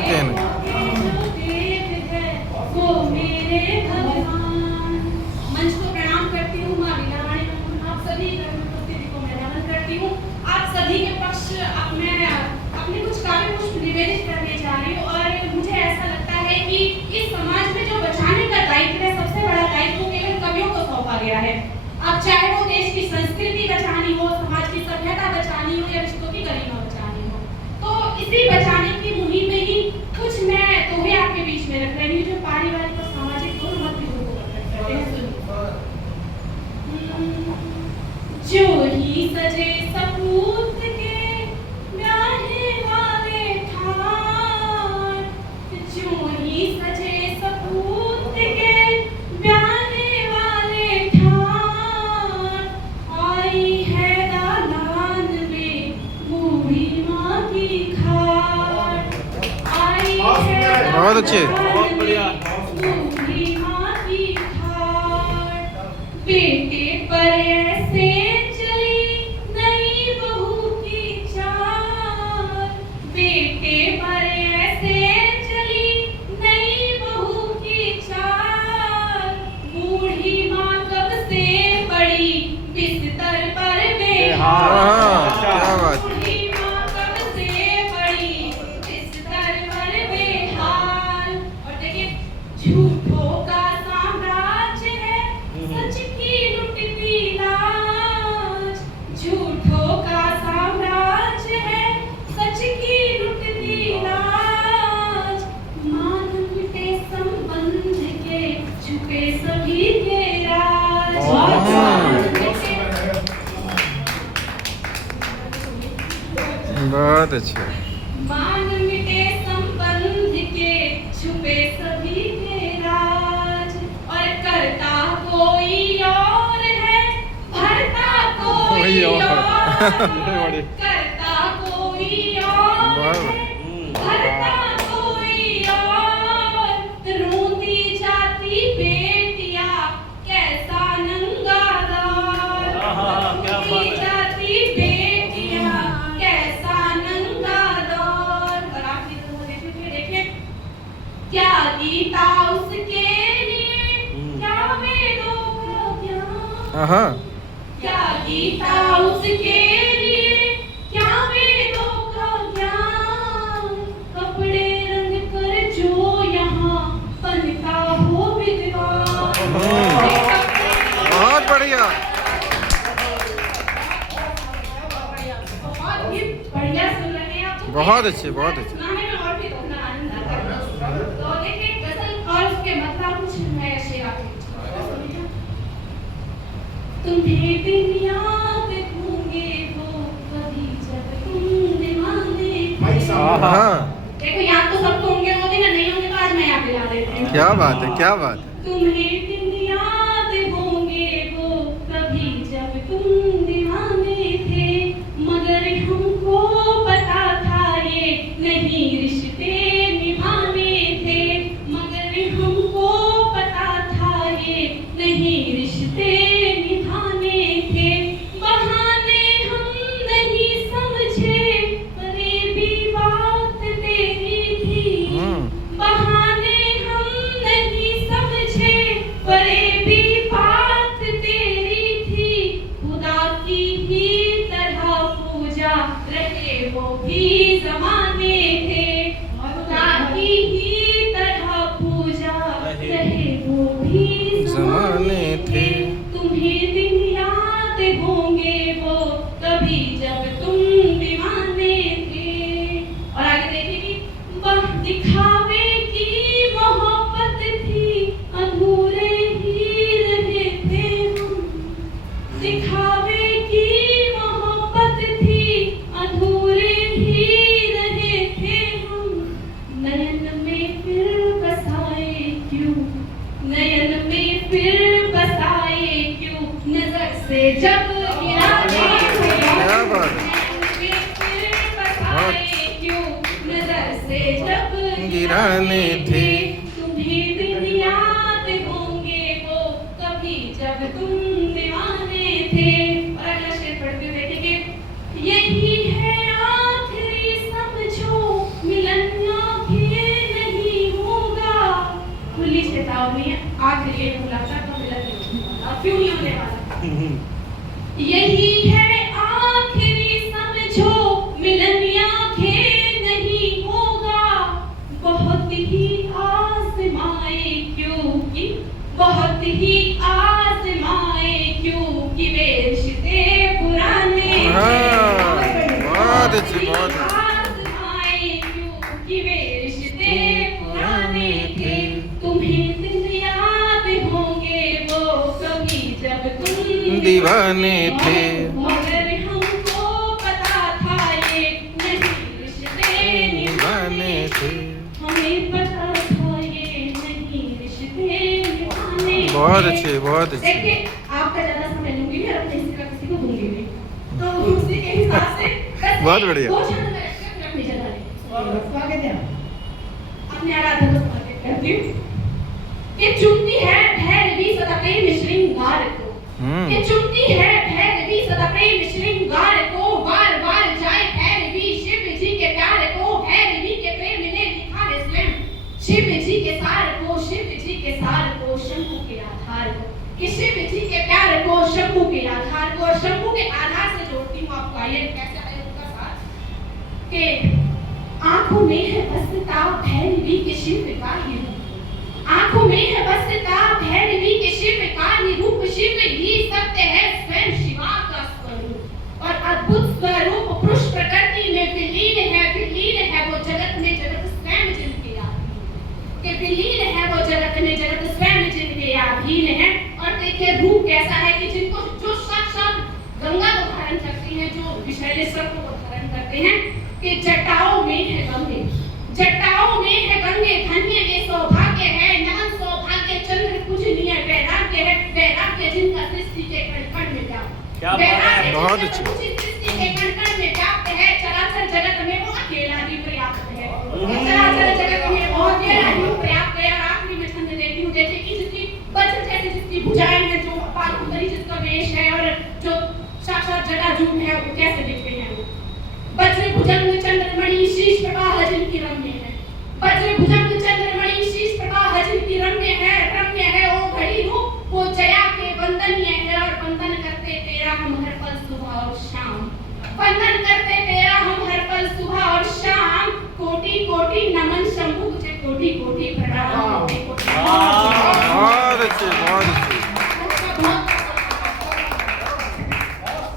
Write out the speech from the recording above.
के नहीं। मंच को प्रणाम करती हूँ, माँ वीणावाणी आप सभी उपस्थिति को मैं नमन करती हूँ। आप सभी के पक्ष मैं अपने कुछ कार्य कुछ निवेदित करने जा रही हूँ और मुझे ऐसा लगता है कि इस समाज में जो बचाने का दायित्व है, सबसे बड़ा दायित्व केवल कवियों को सौंपा गया है। अब चाहे वो देश की संस्कृति बचानी हो, समाज की सभ्यता बचानी हो या रिश्तों की गरिमा बचानी हो, तो इसी बचाने की मुहिम में ही कुछ मैं दोहे आपके बीच में रख रही हूँ जो पारिवारिक और सामाजिक दोनों मतभेदों को प्रकट करते हैं। जो ही सजे सपूत के ब्याहे वाले ठाट, जो ही सजे सपूत के ब्याहे वाले ठाट, आई है दालान में बूढ़ी माँ की खाट, आई है बहुत अच्छे। दालान में बूढ़ी माँ की खाट, बेटे पर ऐसे चली नई बहू की चाल, बेटे पर ऐसे चली नई बहू की चाल, बूढ़ी माँ कब से पड़ी बिस्तर पर बेहाल, क्या बात। बूढ़ी माँ कब से पड़ी बिस्तर पर बेहाल। और देखिए, झूठों का साम्राज्य है, सच की लुटती लाज, झूठों का साम्राज्य है, सच की लुटती लाज, मान मिटे संबंध के झुके सभी के राज, बहुत अच्छे। मान मिटे संबंध के छुपे सभी के राज, और करता कोई और है, भरता कोई और, करता कोई और है, भरता कोई और, रोती जाती बेटियां कैसा नंगा दार, रोती जाती बेटियां कैसा नंगा दौर। और आखिरी तो देखिए, क्या गीता उसके लिए, क्या वेदों का ज्ञान, हाँ, क्या गीता उसके लिए, क्या वेदों का ज्ञान, कपड़े रंग कर जो यहाँ बनता हो विद्वान, बहुत बढ़िया। बहुत ही बढ़िया सुन रहे हैं आप। बहुत अच्छे, बहुत अच्छे। सुनाने में और भी दोगुना आनंद आता है। तो देखिए, गजल और उसके मतलब कुछ मैं शेर आपके बीच में सुनाऊंगी। तुम्हें दिन याद होंगे वो कभी जब तुम दीवाने थे। हाँ, देखो, याद तो सबको होंगे वो दिन, नहीं होंगे तो आज मैं याद दिला देती हूँ। क्या बात है, क्या बात है। तुम्हें दिन याद होंगे वो कभी जब तुम दीवाने थे, मगर हमको पता था ये नहीं रिश्ते निभाने थे, मगर हमको पता था ये नहीं रिश्ते निभाने थे, बहाने हम नहीं समझे पर ये भी बात तेरी थी, बहाने हम नहीं समझे पर ये भी बात तेरी थी, खुदा की ही तरह पूजा रहे वो भी जमाने थे, खुदा की ही तरह पूजा रहे वो भी जमाने थे, तुम्हें दिन याद होंगे वो कभी जब तुम दीवाने थे। और आगे देखिए कि वह दिखावे की मोहब्बत थी, अधूरे ही रहे थे हम, दिखावे की मोहब्बत थी, अधूरे ही रहे थे हम, नयन में फिर बसाए क्यों, नयन में फिर बसाए क्यों, नजर से जब गिराने थे, क्या बात है। नयन में फिर बसाए क्यों, नजर से जब गिराने थे। तुम्हें दिन याद होंगे वो कभी जब तुम दीवाने थे। और अगला शेर पढ़ते हुए देखिए, यही है आखिरी समझो मिलन आखिर ये मुलाकात का मिलन नहीं होने वाला, क्यों नहीं होने वाला? यही है आखिरी समझो मिलन आंखें नहीं होगा, बहुत ही आजमाए क्योंकि बहुत ही आजमाए क्योंकि वे रिश्ते पुराने बहुत अच्छी, बहुत अच्छी। आजमाए क्योंकि वे रिश्ते पुराने थे। तुम्हें दिन याद होंगे वो कभी जब तुम दीवाने थे। मगर हमको पता था ये नहीं रिश्ते निभाने थे। हमें पता था ये नहीं रिश्ते निभाने। बहुत अच्छे, बहुत अच्छे। देखिए आपका ज्यादा समय लूंगी नहीं और अपने हिस्से का किसी को दूंगी नहीं, तो उसी के हिसाब से बहुत बढ़िया। दो शब्द मैं रखकर अपनी जगह ले स्वागत है अपने आराधना को स्वागत करती हूँ। ये चुनती है भैरवी सदा प्रेम श्रृंगार को, ये चुनती है भैरवी सदा प्रेम श्रृंगार को, बार बार जाए भैरवी शिव जी के प्यार को, भैरवी के प्रेम ने लिखा है स्वयं शिव जी के सार को, शिव जी के सार को, शंभू के आधार को, कि शिव जी के प्यार को, शंभू के आधार को, शंभू के आधार से जोड़ती हूँ आपको। आइए कैसे है उनका साथ के आंखों में है बसता भैरवी के शिव का ही रूप, आंखों में है बसता भैरवी के शिव का ही रूप, शिव ही सत्य है स्वयं शिवा का स्वरूप, और अद्भुत स्वरूप पुरुष प्रकृति में विलीन है वो जगत में जगत स्वयं जिनके अधीन, कि विलीन है वो जगत में जगत स्वयं जिनके अधीन है। और देखिए रूप कैसा है कि जिनको जो साक्षात गंगा को धारण करते हैं, जो शैलेश्वर को धारण करते हैं, कि जटाओं में है गंगे, जटाओं में है गंगे, धन्य ये सौभाग्य है, नमन सौभाग्य चंद्र पूजनीय वैराग्य है, वैराग्य जिनका सृष्टि के कण कण में व्याप्त, वैराग्य बहुत जिनका अच्छी। सृष्टि के कण कण में व्याप्त है, चराचर जगत में वो अकेला ही पर्याप्त है, चराचर जगत में वो अकेला ही पर्याप्त है। और आखिरी में छंद देती हूँ, जैसे कि जिसकी वज्र जैसे जिसकी भुजाएं हैं, जो पालुंदरी जिसका वेश है, और जो साक्षात जटाजूट है, वो कैसे दिखते हैं? वज्र भुजंग चंद्रमणि शीश प्रवाह जिनकी रम्य है, वज्र भुजंग चंद्रमणि शीश प्रवाह जिनकी रम्य है ओ घड़ी रूप वो जया के वंदनीय है, और वंदन करते तेरा हम हर पल सुबह और शाम, वंदन करते तेरा हम हर पल सुबह और शाम, कोटि कोटि नमन शंभु तुझे कोटि कोटि प्रणाम। बहुत अच्छे, बहुत अच्छे।